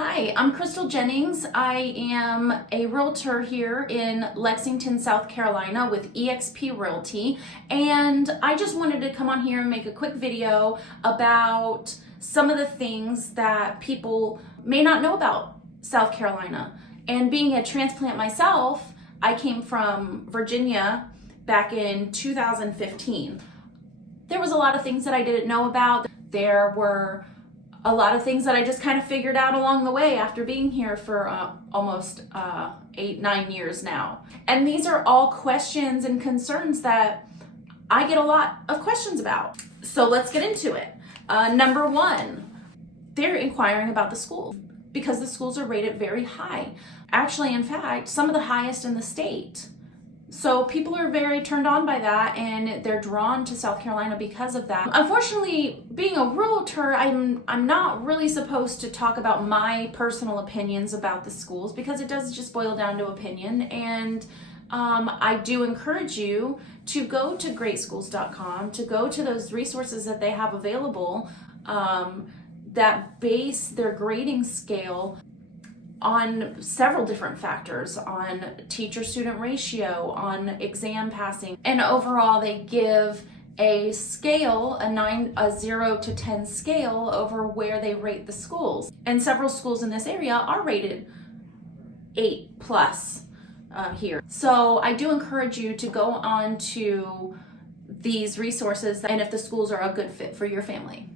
Hi, I'm Jennings. I am a realtor here in Lexington, South Carolina with eXp Realty, and I just wanted to come on here and make a quick video about some of the things that people may not know about South Carolina. And being a transplant myself, I came from Virginia back in 2015. There was a lot of things that I didn't know about. There were a lot of things that I just kind of figured out along the way after being here for almost 8-9 years now. And these are all questions and concerns that I get a lot of questions about. So let's get into it. Number one, they're inquiring about the school because the schools are rated very high. Actually, in fact, some of the highest in the state. So people are very turned on by that, and they're drawn to South Carolina because of that. Unfortunately, being a realtor, I'm not really supposed to talk about my personal opinions about the schools because it does just boil down to opinion. And I do encourage you to go to greatschools.com, to go to those resources that they have available that base their grading scale on several different factors, on teacher-student ratio, on exam passing, and overall they give a scale, a 0 to 10 scale over where they rate the schools. And several schools in this area are rated 8 plus here. So I do encourage you to go on to these resources, and if the schools are a good fit for your family.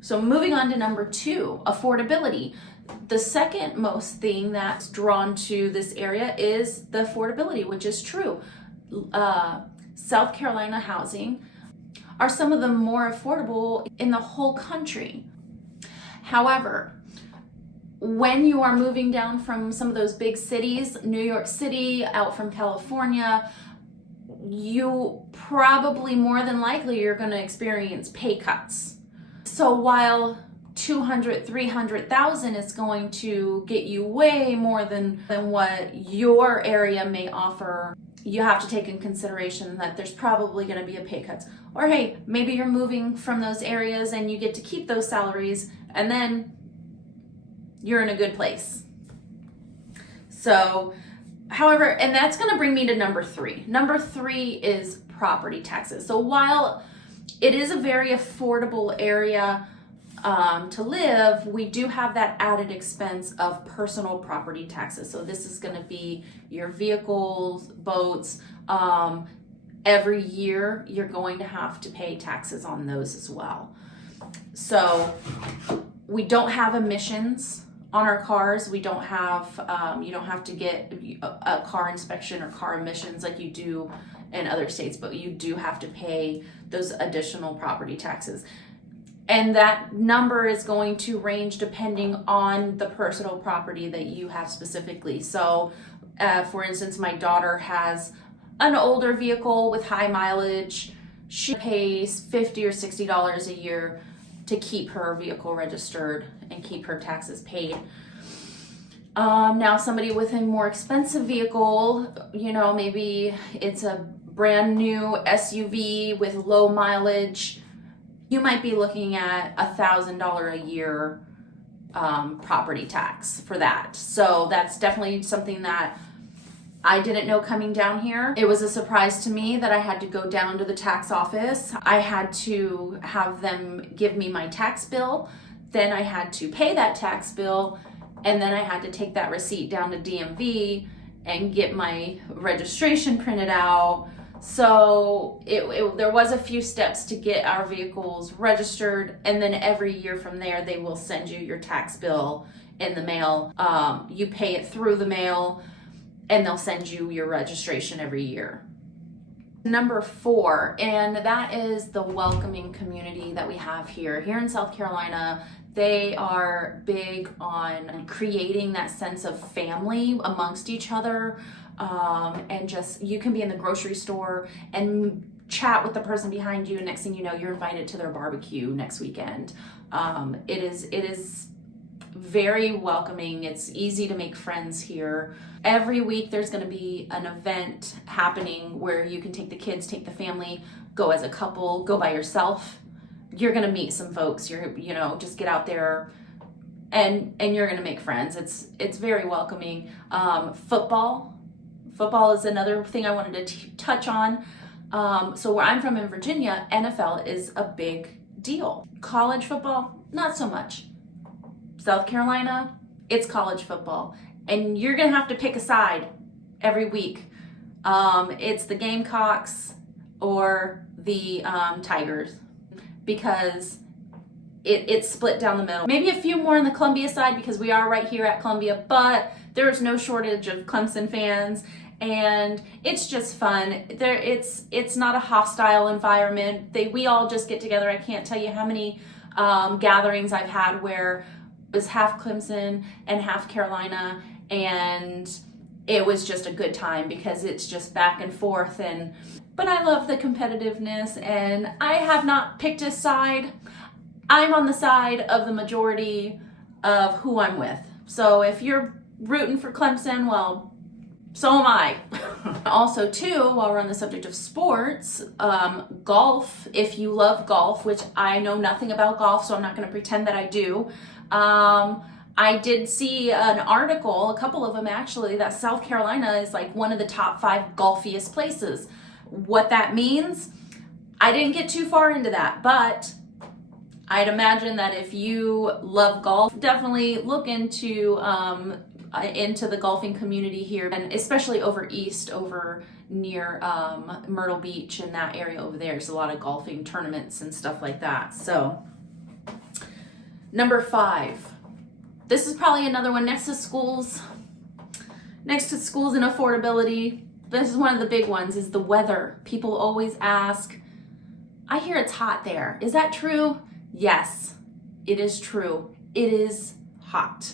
So moving on to number 2, affordability. The second most thing that's drawn to this area is the affordability, which is true. South Carolina housing are some of the more affordable in the whole country. However, when you are moving down from some of those big cities, New York City, out from California, you probably more than likely you're going to experience pay cuts. So while 200, 300,000 is going to get you way more than what your area may offer, you have to take in consideration that there's probably going to be a pay cut. Or hey, maybe you're moving from those areas and you get to keep those salaries, and then you're in a good place. So, however, and that's going to bring me to number 3. Number 3 is property taxes. So while it is a very affordable area to live, we do have that added expense of personal property taxes. So this is going to be your vehicles, boats. Every year you're going to have to pay taxes on those as well. So we don't have emissions on our cars. We don't have, you don't have to get a car inspection or car emissions like you do in other states, but you do have to pay those additional property taxes. And that number is going to range depending on the personal property that you have specifically. So, for instance, my daughter has an older vehicle with high mileage. She pays $50 or $60 a year to keep her vehicle registered and keep her taxes paid. Now, somebody with a more expensive vehicle, maybe it's a brand new SUV with low mileage, you might be looking at $1,000 a year property tax for that. So that's definitely something that I didn't know coming down here. It was a surprise to me that I had to go down to the tax office. I had to have them give me my tax bill. Then I had to pay that tax bill. And then I had to take that receipt down to DMV and get my registration printed out. So there was a few steps to get our vehicles registered, and then every year from there they will send you your tax bill in the mail. You pay it through the mail, and they'll send you your registration every year. Number 4, and that is the welcoming community that we have here in South Carolina. They are big on creating that sense of family amongst each other. And just, you can be in the grocery store and chat with the person behind you, and next thing you know, you're invited to their barbecue next weekend. It is very welcoming. It's easy to make friends here. Every week there's going to be an event happening where you can take the kids, take the family, go as a couple, go by yourself. You're going to meet some folks. Just get out there and you're gonna make friends. It's very welcoming. Football is another thing I wanted to touch on. So where I'm from in Virginia, NFL is a big deal. College football, not so much. South Carolina, it's college football. And you're gonna have to pick a side every week. It's the Gamecocks or the Tigers, because it's split down the middle. Maybe a few more on the Columbia side because we are right here at Columbia, but there's no shortage of Clemson fans, and it's just fun. It's not a hostile environment. We all just get together. I can't tell you how many gatherings I've had where it was half Clemson and half Carolina, and it was just a good time because it's just back and forth. But I love the competitiveness, and I have not picked a side. I'm on the side of the majority of who I'm with. So if you're rooting for Clemson, well, so am I. Also, too, while we're on the subject of sports, golf, if you love golf, which I know nothing about golf, so I'm not going to pretend that I do. I did see an article, a couple of them actually, that South Carolina is like one of the top 5 golfiest places. What that means, I didn't get too far into that, but I'd imagine that if you love golf, definitely look into the golfing community here, and especially over east, over near Myrtle Beach and that area over there. There's a lot of golfing tournaments and stuff like that. So, number 5. This is probably another one next to schools. Next to schools and affordability. This is one of the big ones, is the weather. People always ask, I hear it's hot there. Is that true? Yes, it is true. It is hot.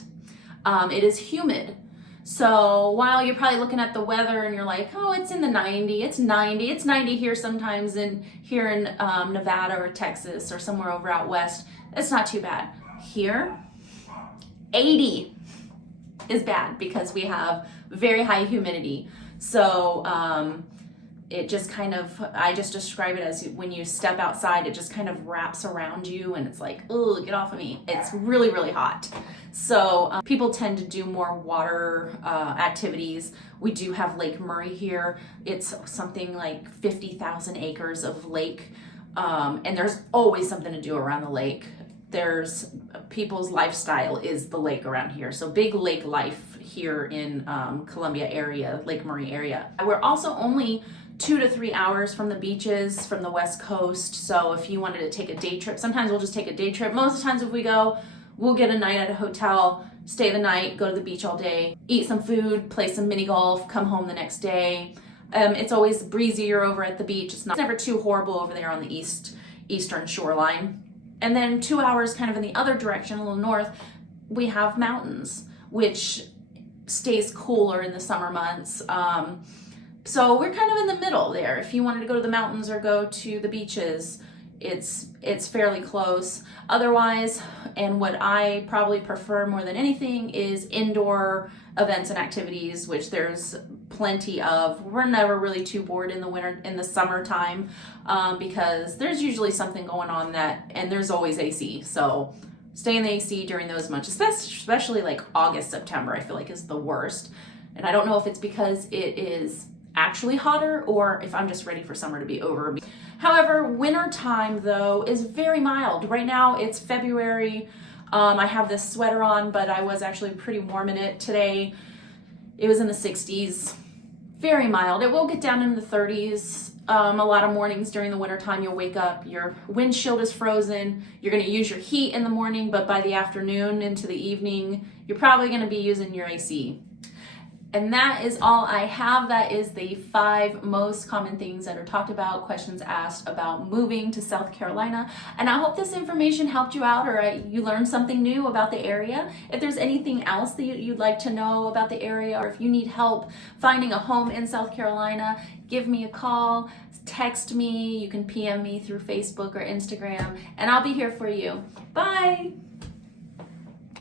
It is humid. So while you're probably looking at the weather and you're like, oh, it's in the 90, it's 90, it's 90 here sometimes here in Nevada or Texas or somewhere over out west, it's not too bad. Here, 80 is bad because we have very high humidity. So it just kind of, I just describe it as when you step outside, it just kind of wraps around you and it's like, oh, get off of me. It's really, really hot. So people tend to do more water activities. We do have Lake Murray here. It's something like 50,000 acres of lake. And there's always something to do around the lake. There's people's lifestyle is the lake around here. So big lake life here in Columbia area, Lake Murray area. We're also only 2 to 3 hours from the beaches, from the West Coast. So if you wanted to take a day trip, sometimes we'll just take a day trip. Most of the times if we go, we'll get a night at a hotel, stay the night, go to the beach all day, eat some food, play some mini golf, come home the next day. It's always breezier over at the beach. It's never too horrible over there on the eastern shoreline. And then 2 hours kind of in the other direction, a little north, we have mountains, which stays cooler in the summer months. So we're kind of in the middle there. If you wanted to go to the mountains or go to the beaches, it's fairly close. Otherwise, and what I probably prefer more than anything is indoor events and activities, which there's plenty of. We're never really too bored in the summertime, because there's usually something going on and there's always AC. So stay in the AC during those months, especially like August, September, I feel like is the worst. And I don't know if it's because it is actually hotter or if I'm just ready for summer to be over. However, winter time though is very mild. Right now it's February. I have this sweater on, but I was actually pretty warm in it today. It was in the 60s, very mild. It will get down into the 30s. A lot of mornings during the winter time, you'll wake up, your windshield is frozen. You're gonna use your heat in the morning, but by the afternoon into the evening, you're probably gonna be using your AC. And that is all I have. That is the 5 most common things that are talked about, questions asked about moving to South Carolina. And I hope this information helped you out, or you learned something new about the area. If there's anything else that you'd like to know about the area, or if you need help finding a home in South Carolina, give me a call, text me, you can PM me through Facebook or Instagram, and I'll be here for you. Bye.